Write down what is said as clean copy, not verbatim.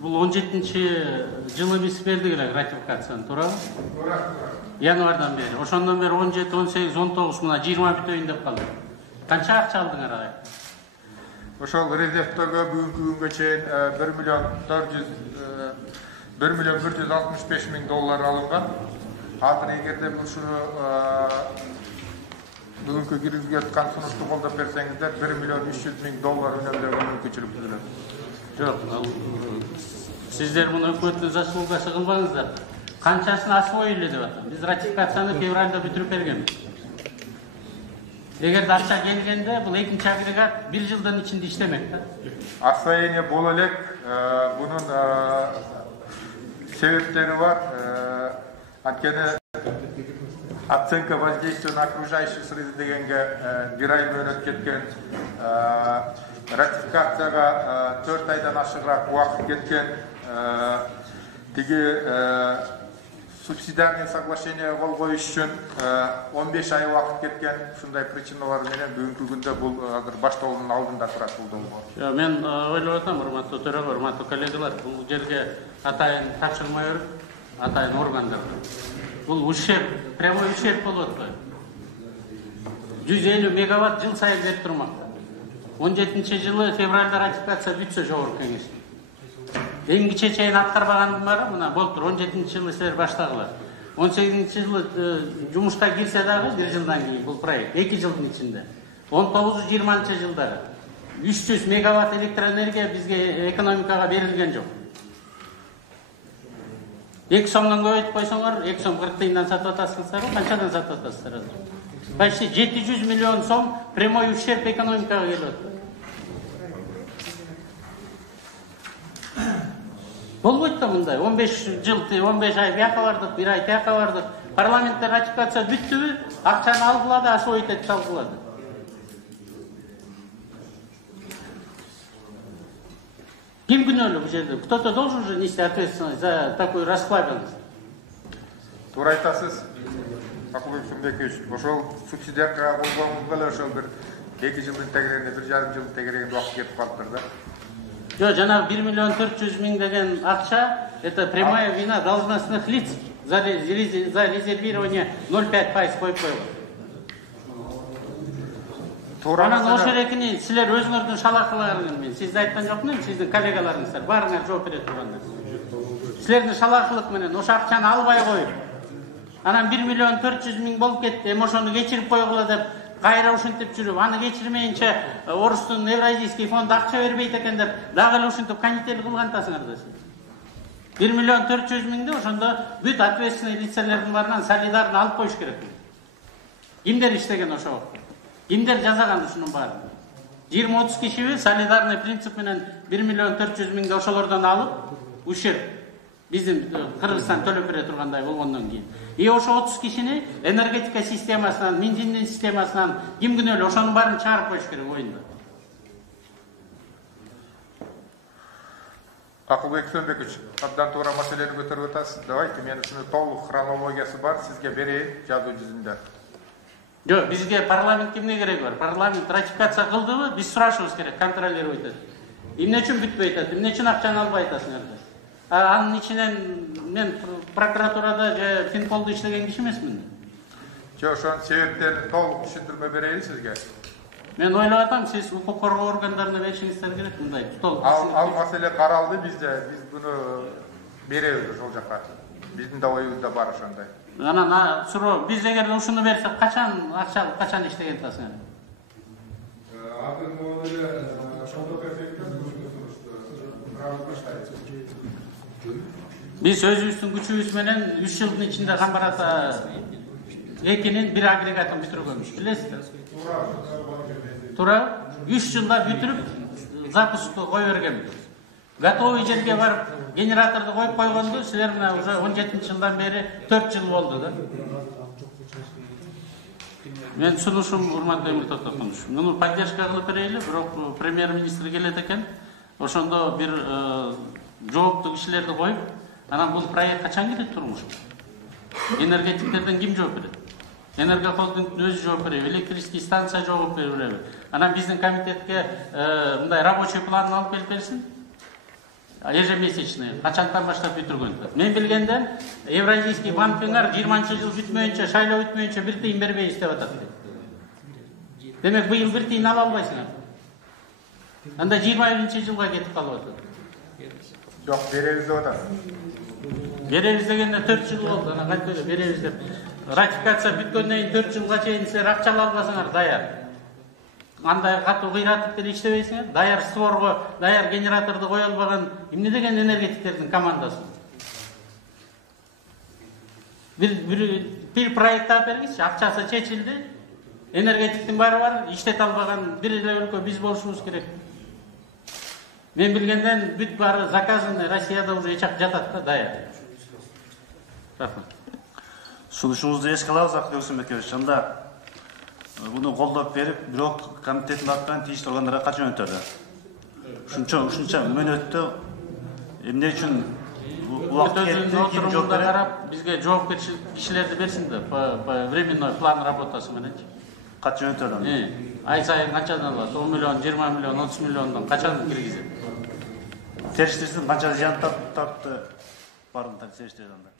Бул 17-жылы биз бердик эле ратификацияны, туурабы? Туура. Январдан бери. Ошондон бери 17, 18, 19 мына 20 бүтөйүн деп калды. Канча акча алдыңар ага? Ошол резервдөргө бүгүнкү күнгө чейин 1 миллион 165 миң доллар алынган. Азыр эгерде ушуну бүгүнкү киргизип аткан сунушту колдоп берсеңиздер 1 миллион 300 миң доллар үнөмдөөгө мүмкүнчүлүк түзүлөт. Жок, сиздер муну өкмөттүн заслугасы кылбаңыздар. Канчасын освоили деп атам. Биз ратификацияны февралда бүтүрүп бергенбиз. Эгер акча келгенде бул экинчи агрегат 1 жылдын ичинде иштемек да. Освоение боло элек, бунун себептери бар. Анткени оценка воздействия на окружающую среду дегенге 1 ай мөөнөт кеткен. Ратификацияга 4 айдан ашыгыраак убакыт кеткен. Тиги субсидиарный соглашение кол коюш үчүн 15 ай убакыт кеткен. Ушундай причиналар менен бүгүнкү күндө бул азыр баштоонун алдында турат бул долбоор. Мен ойлоп атам, урматтуу төрөгө, урматтуу коллегалар, бул жерге атайын тапшырма берип, атайын органдар. Бул ущерб, прямой ущерб болот го. 150 мегаватт жыл сайын берип турмак. 17-жылы февралда ратификация бүтсө жогорку кеңеш. Эң киче чейин аткарбагандын баары мына болуптур. 17-жылы силер баштагыла. 18-жылы жумушка кирсе дагы 1 жылдан кийин бул проект 2 жылдын ичинде. 19-20-жылдары 300 мегаватт электроэнергия бизге экономикага берилген жок. 2 сомдон көбөйтүп койсоңор, 2 сом 40 тыйындан сатып атасыңыздар, канчадан сатып атасыздар азыр? Почти 700 миллион сом прямой ущерб экономикага келет. Болбойт да мындай. 15 жыл, 15 ай бияка бардык, 1 ай тияка бардык. Парламентте ратификация бүттүбү, акчаны алгылады, освоить этип алгылады. Ким күнөөлүү бул жерде? Кто-то должен же нести ответственность за такую расслабленность. Туура айтасыз. Акылбек Сумбекович, ошол субсидиярга болгонуңузга эле ошол бир 2 жылдын тегерегинде 1,5 жылдын тегерегинде убакыт кетип калыптыр да. Жок, жана 1 миллион 400 миң деген акча это прямая вина должностных лиц за резервирование 0,5% коюп койгон. Анан ошол экини силер өзүңөрдүн шалакылыгыңыз менен, сизди айткан жокмун, сиздин коллегаларыңыздар баарыңар жооп берет турганда. Силердин шалакылык менен ошо акчаны албай коюп, анан 1 миллион 400 миң болуп кетти, ошону кечирип койгула деп кайра ушинтип жүрүп, аны кечирмейинче Орустун Евразийский фонд акча бербейт экен деп, дагы эле ушинтип канитель кылгантасыңар да сиз. 1 миллион 400 миңди ошондо бүт ответственный лицелердин баарынан солидарно алып коюш керек. Кимдер иштеген ошого? Кимдер жазаган ушунун баарын? 20-30 кишиби солидарный принцип менен 1 миллион 400 миңди ошолордон алып, ущерб биздин Кыргызстан төлөп бере тургандай болгондон кийин. Ошо 30 кишини энергетика системасынан, бензиндин системасынан ким күнөөлүү, ошонун баарын чыгарып коюш керек оюнда. Акылбек Сөнбекович, абдан туура маселени көтөрүп атасыз. Давайте мен ушуну толук хронологиясы бар, сизге берейин жазуу жүзүндө. Жок, бизге парламентке эмне кереги бар? Парламент ратификация кылдыбы, биз сурашыбыз керек, контролировать этип. Эмне үчүн бүтпөй атат? Эмне үчүн акчаны албай атасыңар? Анын ичинен мен прокуратурада же Финполдо иштеген киши эмесмин. Жок, ошонун себептерин толук түшүндүрмө берейин сизге. Мен ойлоп атам, сиз укук коргоо органдарына беришиңиздер керек мындай толук. Ал маселе каралды бизде, биз буну беребиз ошол жака. Биздин да оюбузда бар ошондой. Анан суроо, биз эгер ушуну берсек качан акча качан иштеген атасыңар? Азыр могу эле ошондо берсек Биз өзүбүздүн күчүбүз менен 3 жылдын ичинде Камбарата 2-нин 1 агрегатын бүтүргөнбүз, билесиздер? Туура, 3 жылда бүтүрүп запускту кое бергенбиз. Готовый жерге барып генераторду коюп койгонду силер мына уже 17-жылдан бери 4 жыл болду да. Мен сунушум урматтуу Эмир Токтогонович. Муну поддержка кылып берейли, бирок премьер-министр келет экен. Ошондо бир жооптуу кишилерди коюп, анан бул проект качан кирет турмушка? Энергетиктерден ким жооп берет? Энергохолдингдин өзү жооп береби, электрический станция жооп береби. Анан биздин комитетке мындай рабочий планын алып келип берсин. ежемесячный качантан баштап бүтүргөн. Мен билгенден Евразийский банкыңар 20-жыл бүтмөйүнчө, шайлоо бүтмөйүнчө бир тыйын бербейбиз деп атат. Демек быйыл бир тыйын ала албайсыңар. Анда 20-жылга кетип калып атат. Жок, беребиз деп атат. Беребиз дегенде 4 жыл болду. Ана кантип беребиз деп. Ратификация бүткөндөн кийин 4 жылга чейин силер акча ала албасаңар даяр. Андай катуу кыйратып деле иштебейсиңер. Даяр створго, даяр генераторду кое албаган эмне деген энергетиктердин командасы. Bir проект алып бергичи, акчасы чечилди. Энергетиктин баары бар, иштете албаган бир эле өлкө биз болушубуз керек. Мен билгенден бүт баары заказаны Россияда уже жатат да даяр. Рахмат. Сунушуңузду эске алабыз, Акыл Өксөнбекович. Анда буну колдоп берип, бирок комитеттин атынан тийиштүү органдарга кат жөнөтөлү. Ушунча мөөнөттө эмне үчүн убакыт кетти, ким жооп берет? Бизге жоопкерчилик кишилерди берсин да, по временной план работасы мененчи. Кат жөнөтөлү. Ай сайын канчадан алат? 10 миллион, 20 миллион, 30 миллиондон качан киргизет? Териштирсин канча зыян тартты барын териштирди анда.